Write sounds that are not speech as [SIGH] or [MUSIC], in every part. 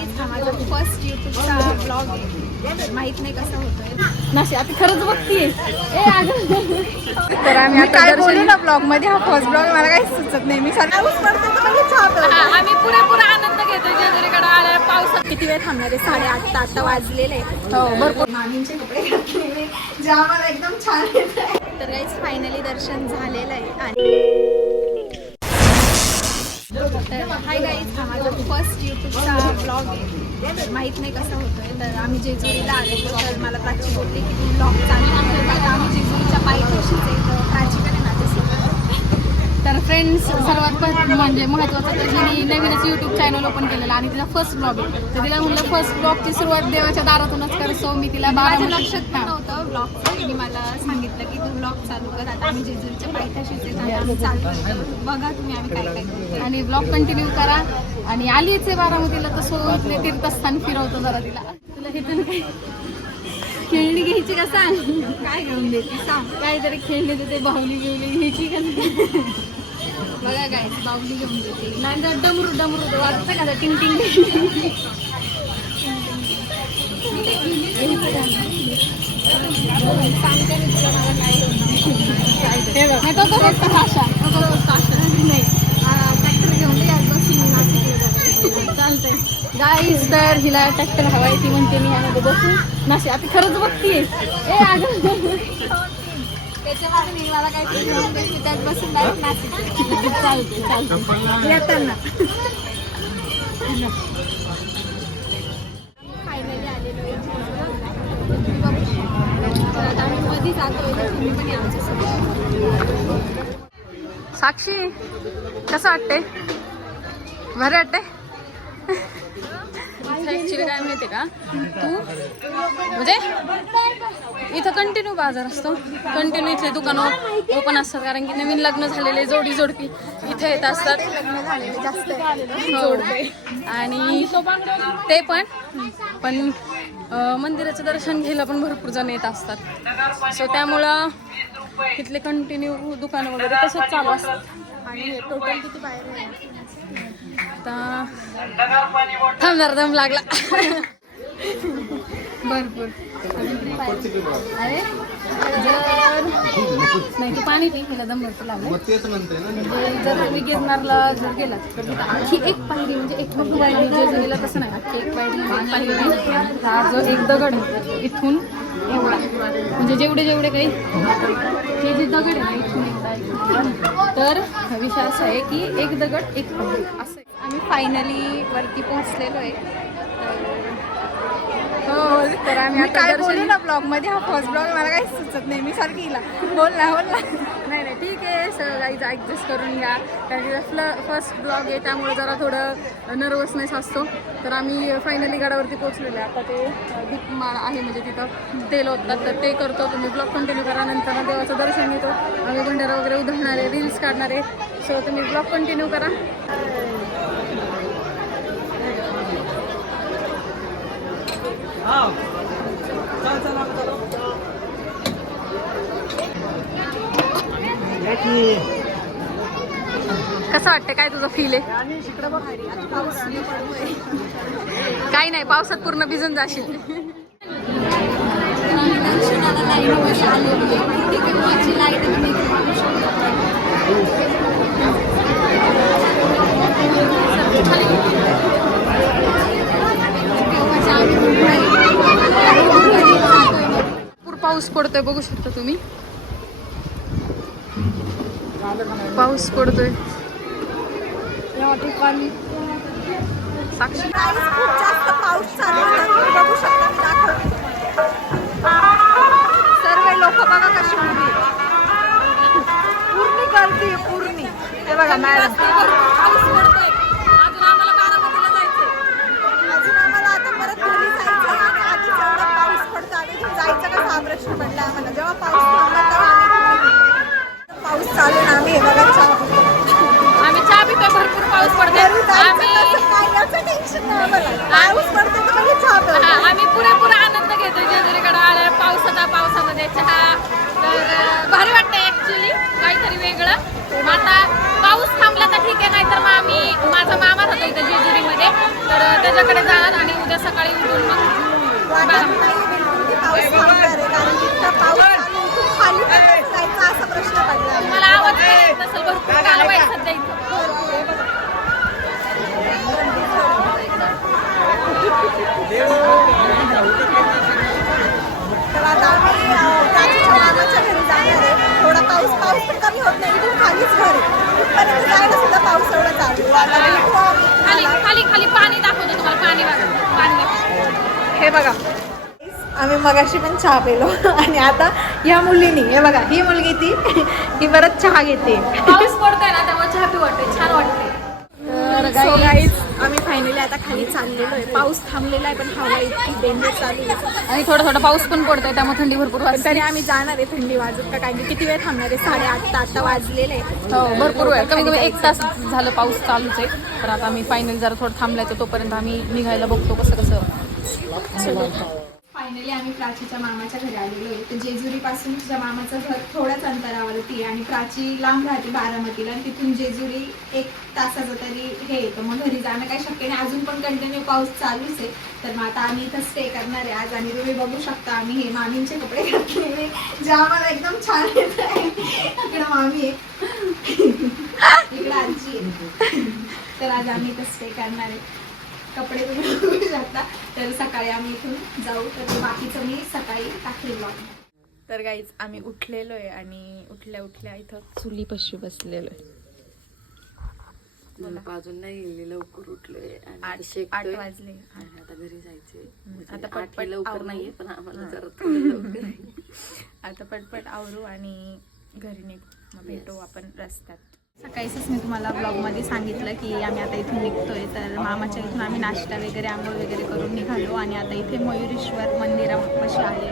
Guys हा माझा first युट्यूबचा blog आहे. माहीत नाही कसा होतोय. नाशी आता खरंच बघतीये. ए अगं तर आम्ही आता काय बोलू ना ब्लॉगमध्ये हा फर्स्ट ब्लॉग मला काहीच सुचत नाही. मी आम्ही पुरेपूर आनंद घेतो जेजुरीकडे आल्या पावसात. किती वेळ थांबणार आहे? साडेआठ आता वाजलेले. हो भरपूर. मामींचे कपडे घातलेले जे आम्हाला एकदम छान तर गाईज फायनली दर्शन झालेलं आहे. आणि तर हाय गाईज हा माझा फर्स्ट यूट्यूबचा ब्लॉग आहे तर माहीत नाही कसा होतोय तर आम्ही जेजुरीला आलेलो तर मला प्राची बोलली की ब्लॉग चालू आहे. आम्ही जेजुरीच्या पायथ्याशीच आहे तर प्राची तर फ्रेंड्स सर्वात म्हणजे महत्वाचं तर तिने नवीनच युट्यूब चॅनल ओपन केलेलं आणि तिला फर्स्ट ब्लॉग आहे. तर तिला म्हणलं फर्स्ट ब्लॉगची सुरुवात देवाच्या दारातूनच कर सो मी तिला बारा लक्षात नव्हतं ब्लॉगचं तिने मला सांगितलं की तू ब्लॉग चालू कर. आता आम्ही जेजुरीच्या पायथ्याशीच. बघा तुम्ही आम्ही काय काय आणि ब्लॉग कंटिन्यू करा. आणि आलीच आहे बारामतीला तर सो इथले तीर्थस्थान फिरवतो जरा तिला. तुला तिथून काय? खेळणी घ्यायची का सांग? काय घेऊन देते? सांग. काहीतरी खेळणी देते बाहुली बिवली घ्यायची का नाही? बघा काय बावली घेऊन देते नाही तर डमरू डमरू वाटतं का टिंग टिंग सांगते मी तुला मला काय घेऊन हे बघ नको करू तमाशा नको करू नाही ट्रॅक्टर घेऊन दे आज बसून मी नाशिकला जाते. चालतंय. गाईस तर हिला ट्रॅक्टर हवाय ती म्हणते मी ह्यामध्ये बसू नाशी आता खरंच बघतीये. ए अगं त्याच्यामध्ये मी मला काय घेऊन दे त्यात बसून डायरेक्ट नाशिक चालते चालते येताना फायनली आलेलो बघू आता आम्ही तुम्ही पण आमच्यासोबत साक्षी कसं वाटते बरं वाटते ऍक्च्युली काय माहिती का? तू? म्हणजे? इथं कंटिन्यू बाजार असतो. कंटिन्यू इथले दुकानं ओपन असतात कारण की नवीन लग्न झालेले जोडी जोडपी इथे येत असतात. हो. आणि ते पण. पण मंदिराचं दर्शन घ्यायला पण भरपूर जण येत असतात. सो त्यामुळं इथले कंटिन्यू दुकानं वगैरे तसंच चालू असतात. आणि टोटल किती बाहेर आहे आता थांब जरा दम लागला. भरपूर. अरे जर नाही तू पाणी पी मला दम भरपूर लागला. जर तुम्ही गिरनारला जर गेलात तर आणखी एक पायरी म्हणजे एक जेजुरीला तसं नाही आणखी एक पायरी हा जो एक दगड इथून एवढा. म्हणजे जेवढे जेवढे काही हे जे दगड आहे ना इथून एवढा इथून. तर विषय असा आहे की एक दगड एक पायरी. असं. आम्ही फायनली वरती पोहोचलेलो आहे हो तर आम्ही काय बोलू ना ब्लॉगमध्ये हा फर्स्ट ब्लॉग मला काहीच सुचत नाही. मी सारखी हिला बोल ना बोल ना. नाही नाही ठीक आहे सगळं काहीच ॲडजस्ट करून घ्या. कारण की फ्ल फर्स्ट ब्लॉग आहे त्यामुळे जरा थोडं नर्वसनेस असतो. तर आम्ही फायनली गडावरती पोहोचलेलो आहे. आता ते अ, दीपमाळ आहे म्हणजे तिथं. तेल ओततात तर ते करतो. तुम्ही ब्लॉग कंटिन्यू करा नंतर देवाचं दर्शन घेतो. आम्ही भंडारा वगैरे उधळणार आहे रील्स काढणार आहे. सो तुम्ही ब्लॉग कंटिन्यू करा. कसं वाटतं काय तुझं फील आहे? काही नाही पावसात पूर्ण भिजून जाशील. दर्शनाला लाइट तुम्ही पाहू शकता तेव्हाच्या आम्ही भरपूर पाऊस पडतोय बघू शकता तुम्ही. पाऊस पडतोय. या ठिकाणी साक्षी. खूप जास्त पाऊस बघू शकता सर्व लोक बघा कशी पूर्ण गर्दी पूर्ण. हे बघा मॅडम. भरपूर कालवा आहे सध्या इथं. तर आता आम्ही अं, प्राचीच्या मामाच्या घरी जाणार आहे. थोडा पाऊस पाऊस पण कमी होत नाही इथून खालीच घर आहे इथपर्यंत जायला सुद्धा पाऊस एवढा चालू आहे. आता भेटू आम्ही खाली तुम्हाला. खाली खाली पाणी दाखवतो तुम्हाला पाणी बघा पाणी दाखवतो. हे बघा आम्ही मगाशी पण चहा पेलो. आणि आता ह्या मुलीनी हे बघा ही मुलगी ती ही परत चहा घेते. पाऊस पडतोय ना त्यामुळे चहा पिऊ वाटते छान वाटते तर आम्ही फायनली आता खाली चाललेलो आहे. पाऊस थांबलेला आहे पण हवा इतकी डेंजर चालू आहे. आणि थोडा थोडा पाऊस पण पडतोय त्यामुळे थंडी भरपूर वाजते तरी आम्ही जाणार आहे थंडी वाजत का काय की किती वेळ थांबणार आहे? साडेआठ तर आता वाजलेले आहे. हो भरपूर वेळ. कमी कमी एक तास झालं पाऊस चालूच आहे. तर आता आम्ही फायनल जरा थोडं थांबलायचं तोपर्यंत आम्ही निघायला बघतो कसं कसं. फायनली आम्ही प्राचीच्या मामाच्या घरी आलेलो आहे. तर जेजुरीपासून तुझ्या मामाचं घर थोड्याच अंतरावरती आहे आणि प्राची लांब राहते बारामतीला आणि तिथून जेजुरी एक तासाचं तरी हे येतं. मग घरी जाणं काही शक्य नाही. अजून पण कंटिन्यू पाऊस चालूच आहे. तर मग आता आम्ही इथं स्टे करणार आहे. आज आणि तुम्ही बघू शकता आम्ही हे मामींचे कपडे घातलेले. जे आम्हाला एकदम छान येत आहे. इकडं मामी आहे. इकडं आजी आहे. तर आज आम्ही इथं स्टे करणार आहे. कपडे तुम्ही बघू शकता तर सकाळी आम्ही इथून जाऊ. तर बाकीचं मी सकाळी टाकले ब्लॉग तर गाईज आम्ही उठलेलो आहे आणि उठल्या उठल्या इथं चुली पशी बसलेलो आहे अजून नाही गेली लवकर उठलोय आणि आठ वाजले. आता घरी जायचंय. आता आता पटपट लवकर. नाहीये पण आम्हाला जरा [LAUGHS] थोडं लवकर आहे. आता पटपट आवरू आणि घरी निघू. भेटू आपण रस्त्यात. सकाळीच मी तुम्हाला ब्लॉगमध्ये सांगितलं की आम्ही आता इथून निघतोय. तर मामाच्या इथून आम्ही नाश्ता वगैरे आंघोळ वगैरे करून निघालो आणि आता इथे मयुरेश्वर मंदिरापाशी आहे.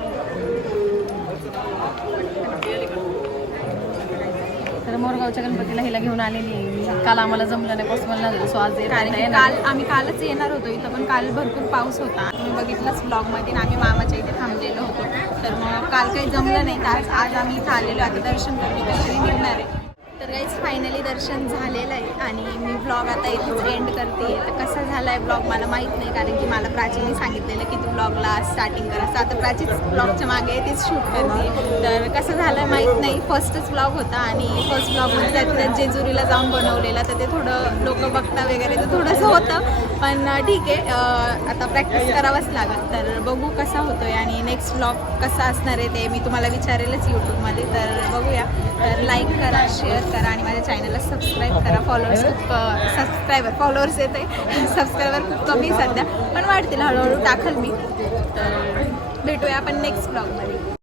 तर मोरगावच्या गणपतीला हिला घेऊन आलेली आहे मी. काल आम्हाला जमलं नाही पॉसिबल नाही झालं सो आज कारण की काल आम्ही कालच येणार होतो. इथं पण काल भरपूर पाऊस होता. तुम्ही बघितलंच ब्लॉगमध्ये आम्ही मामाच्या इथे थांबलेलो होतो. तर मग काल काही जमलं नाही. तर आज आज आम्ही इथं आलेलो. आता दर्शन करून कधी निघणार आहे. तर काहीच फायनली दर्शन झालेलं आहे आणि मी ब्लॉग आता इथेच एंड करते. तर कसा झाला आहे ब्लॉग मला माहीत नाही कारण की मला प्राचीने सांगितलेलं की तू ब्लॉगला स्टार्टिंग करायचं आता प्राचीच ब्लॉगच्या मागे तेच तीच शूट करते. तर कसं झालं आहे माहीत नाही. फर्स्टच ब्लॉग होता आणि फर्स्ट ब्लॉगमध्ये म्हणजे त्यातल्या जेजुरीला जाऊन बनवलेला तर ते थोडं लोक बघता वगैरे तर थोडंसं होतं. पण ठीक आहे आता प्रॅक्टिस करावंच लागत तर बघू कसा होतो आहे आणि नेक्स्ट ब्लॉग कसा असणार आहे ते मी तुम्हाला विचारेलच यूट्यूबमध्ये तर बघूया. तर लाईक करा शेअर करा आणि माझ्या चॅनलला सबस्क्राईब करा. फॉलोअर्स खूप सबस्क्रायबर फॉलोअर्स येते. सबस्क्रायबर खूप कमी सध्या पण वाढतील. हळूहळू टाकल मी. तर भेटूया आपण नेक्स्ट ब्लॉगमध्ये